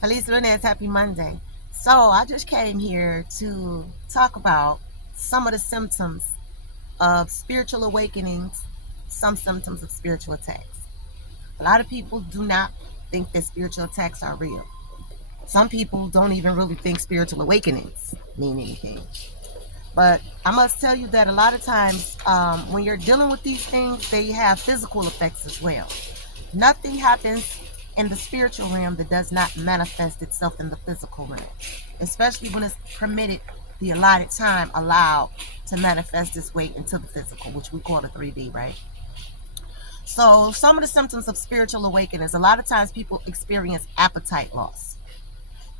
Feliz Lunes, happy Monday. So I just came here to talk about some of the symptoms of spiritual awakenings, some symptoms of spiritual attacks. A lot of people do not think that spiritual attacks are real. Some people don't even really think spiritual awakenings mean anything. But I must tell you that a lot of times when you're dealing with these things, they have physical effects as well. Nothing happens in the spiritual realm that does not manifest itself in the physical realm, especially when it's permitted the allotted time allowed to manifest its way into the physical, which we call the 3D, right? So, some of the symptoms of spiritual awakening is a lot of times people experience appetite loss.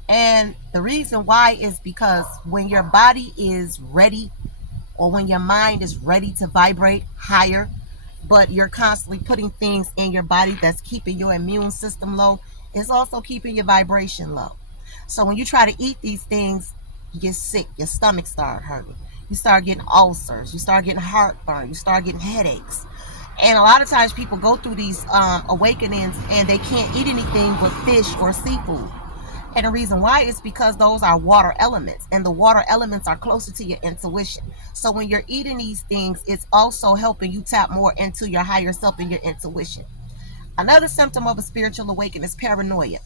And the reason why is because when your body is ready or when your mind is ready to vibrate higher, but you're constantly putting things in your body that's keeping your immune system low, it's also keeping your vibration low. So when you try to eat these things, you get sick, your stomach start hurting, you start getting ulcers, you start getting heartburn, you start getting headaches. And a lot of times people go through these awakenings and they can't eat anything but fish or seafood. And the reason why is because those are water elements, and the water elements are closer to your intuition. So when you're eating these things, it's also helping you tap more into your higher self and your intuition. Another symptom of a spiritual awakening is paranoia.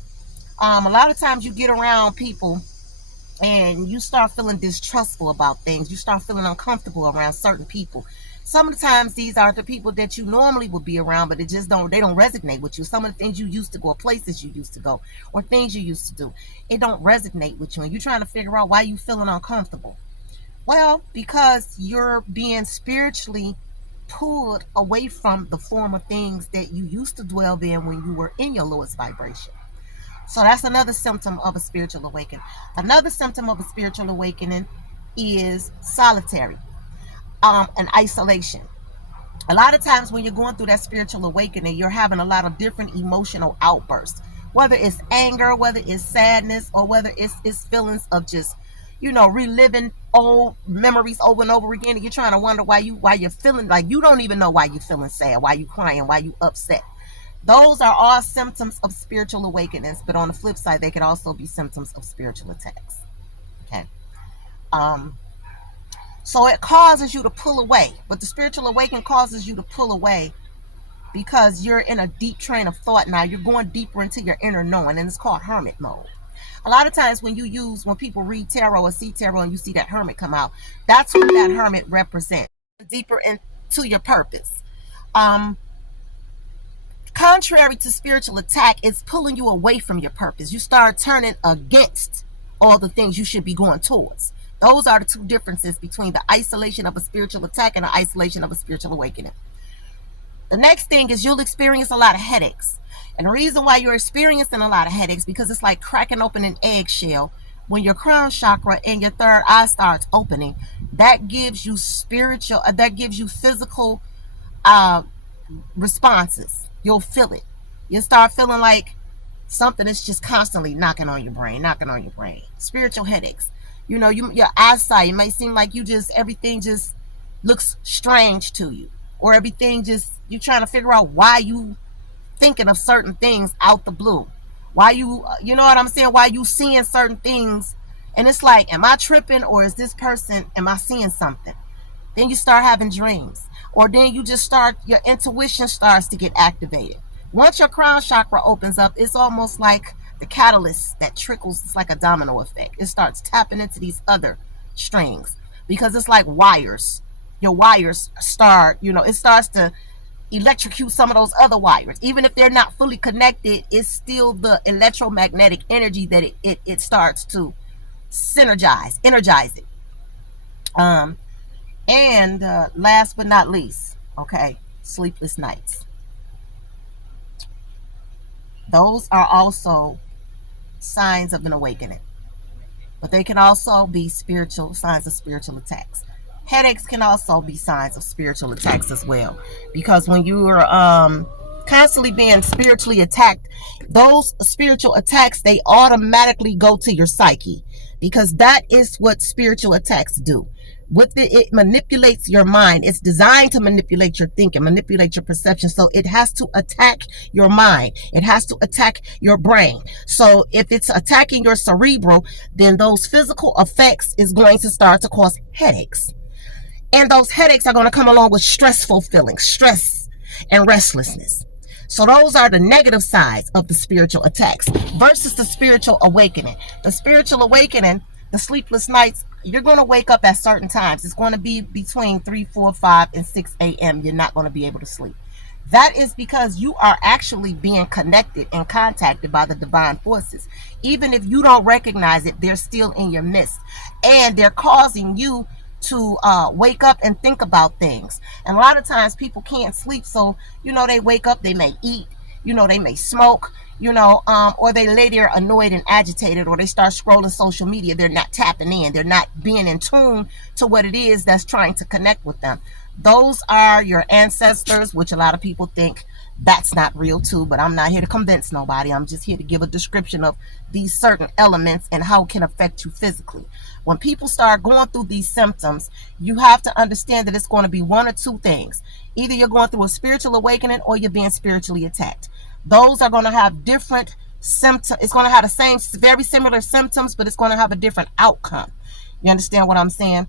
A lot of times you get around people and you start feeling distrustful about things. You start feeling uncomfortable around certain people. Sometimes these are the people that you normally would be around, but they don't resonate with you. Some of the things you used to go, places you used to go, or things you used to do, it don't resonate with you. And you're trying to figure out why you feeling uncomfortable. Well, because you're being spiritually pulled away from the form of things that you used to dwell in when you were in your lowest vibration. So that's another symptom of a spiritual awakening. Another symptom of a spiritual awakening is solitary, and isolation. A lot of times when you're going through that spiritual awakening, you're having a lot of different emotional outbursts, whether it's anger, whether it's sadness, or whether it's feelings of just, reliving old memories over and over again. And you're trying to wonder why you're feeling like you don't even know why you're feeling sad, why you crying, why you upset. Those are all symptoms of spiritual awakenings, but on the flip side, they can also be symptoms of spiritual attacks. Okay. Um, so it causes you to pull away, but the spiritual awakening causes you to pull away because you're in a deep train of thought now. You're going deeper into your inner knowing, and it's called hermit mode. A lot of times when people read tarot or see tarot and you see that hermit come out, that's what that hermit represents. Deeper into your purpose. Um, Contrary to spiritual attack, it's pulling you away from your purpose. You start turning against all the things you should be going towards. Those are the two differences between the isolation of a spiritual attack and the isolation of a spiritual awakening. The next thing is you'll experience a lot of headaches. And the reason why you're experiencing a lot of headaches because it's like cracking open an eggshell. When your crown chakra and your third eye starts opening, that gives you physical uh, responses. You'll feel it. You'll start feeling like something is just constantly knocking on your brain, knocking on your brain. Spiritual headaches. Your eyesight, it might seem like everything just looks strange to you. Or everything just, you're trying to figure out why you thinking of certain things out the blue. Why you know what I'm saying? Why you seeing certain things. And it's like, am I tripping or is this person, am I seeing something? Then you start having dreams, or then your intuition starts to get activated. Once your crown chakra opens up, it's almost like the catalyst that trickles. It's like a domino effect. It starts tapping into these other strings because it's like wires. Your wires it starts to electrocute some of those other wires. Even if they're not fully connected, it's still the electromagnetic energy that it starts to energize it. Um, and last but not least, okay, sleepless nights. Those are also signs of an awakening, but they can also be signs of spiritual attacks. Headaches can also be signs of spiritual attacks as well, because when you are constantly being spiritually attacked, those spiritual attacks, they automatically go to your psyche, because that is what spiritual attacks do. With it manipulates your mind. It's designed to manipulate your thinking, manipulate your perception. So it has to attack your mind. It has to attack your brain. So if it's attacking your cerebral, then those physical effects is going to start to cause headaches. And those headaches are going to come along with stressful feelings, stress and restlessness. So those are the negative sides of the spiritual attacks versus the spiritual awakening. The spiritual awakening, the sleepless nights, you're going to wake up at certain times. It's going to be between 3, 4, 5, and 6 a.m. You're not going to be able to sleep. That is because you are actually being connected and contacted by the divine forces. Even if you don't recognize it, they're still in your midst. And they're causing you to wake up and think about things. And a lot of times people can't sleep, so they wake up, they may eat, they may smoke, or they lay there annoyed and agitated, or they start scrolling social media. They're not tapping in, they're not being in tune to what it is that's trying to connect with them. Those are your ancestors, which a lot of people think that's not real too, but I'm not here to convince nobody. I'm just here to give a description of these certain elements and how it can affect you physically. When people start going through these symptoms, you have to understand that it's going to be one or two things. Either you're going through a spiritual awakening or you're being spiritually attacked. Those are going to have different symptoms. It's going to have the same, very similar symptoms, but it's going to have a different outcome. You understand what I'm saying?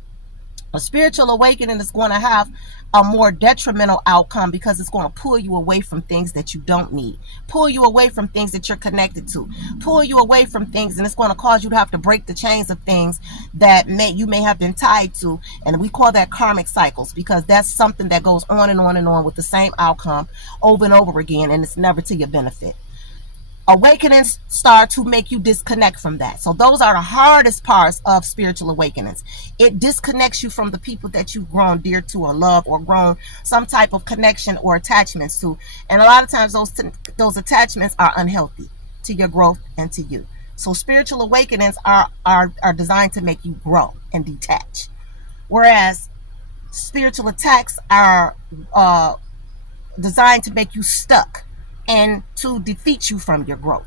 A spiritual awakening is going to have a more detrimental outcome because it's going to pull you away from things that you don't need, pull you away from things that you're connected to, pull you away from things, and it's going to cause you to have to break the chains of things that you may have been tied to. And we call that karmic cycles, because that's something that goes on and on and on with the same outcome over and over again, and it's never to your benefit. Awakenings start to make you disconnect from that. So those are the hardest parts of spiritual awakenings. It disconnects you from the people that you've grown dear to or love or grown some type of connection or attachments to. And a lot of times those attachments are unhealthy to your growth and to you. So spiritual awakenings are designed to make you grow and detach. Whereas spiritual attacks are designed to make you stuck and to defeat you from your growth.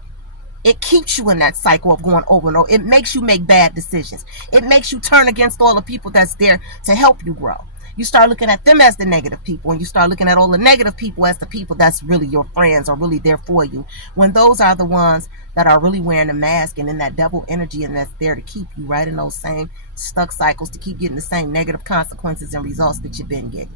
It keeps you in that cycle of going over and over. It makes you make bad decisions. It makes you turn against all the people that's there to help you grow. You start looking at them as the negative people, and you start looking at all the negative people as the people that's really your friends or really there for you, when those are the ones that are really wearing a mask and in that devil energy, and that's there to keep you right in those same stuck cycles, to keep getting the same negative consequences and results that you've been getting.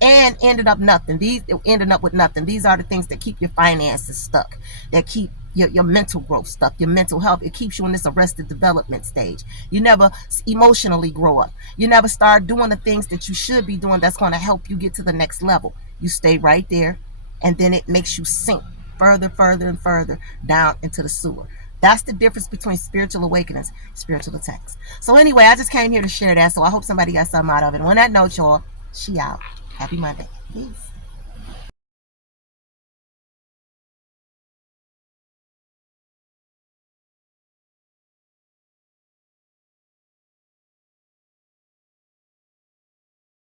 And ended up nothing. These ended up with nothing. These are the things that keep your finances stuck, that keep your mental growth stuck, your mental health. It keeps you in this arrested development stage. You never emotionally grow up. You never start doing the things that you should be doing that's going to help you get to the next level. You stay right there, and then it makes you sink further, further, and further down into the sewer. That's the difference between spiritual awakenings, spiritual attacks. So anyway, I just came here to share that. So I hope somebody got something out of it. And on that note, y'all, she out. Happy Monday. Peace.